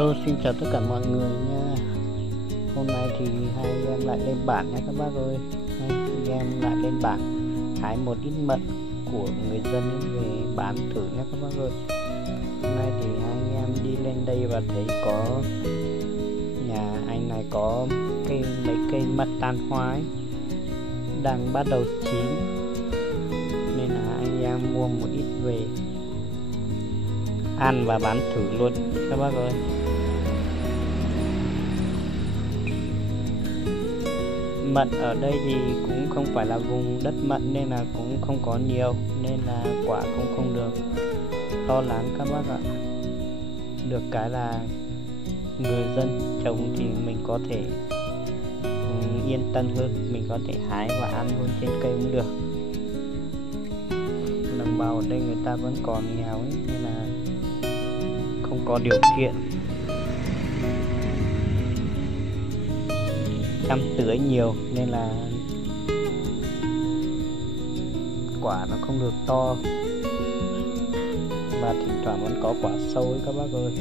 Hello, xin chào tất cả mọi người nha. Hôm nay thì hai anh em lại lên bản nha các bác ơi. Hai anh em lại lên bản hái một ít mận của người dân về bán thử nha các bác ơi. Hôm nay thì hai anh em đi lên đây và thấy có nhà anh này có mấy cây mận tan hoa ấy, đang bắt đầu chín, nên là anh em mua một ít về ăn và bán thử luôn các bác ơi. Mận ở đây thì cũng không phải là vùng đất mận nên là cũng không có nhiều, nên là quả cũng không được to lắm các bác ạ. Được cái là người dân trồng thì mình có thể yên tâm hơn, mình có thể hái và ăn luôn trên cây cũng được. Đồng bào ở đây người ta vẫn còn nghèo ấy, nên là không có điều kiện chăm tưới nhiều, nên là quả nó không được to và thỉnh thoảng vẫn có quả sâu ấy các bác ơi.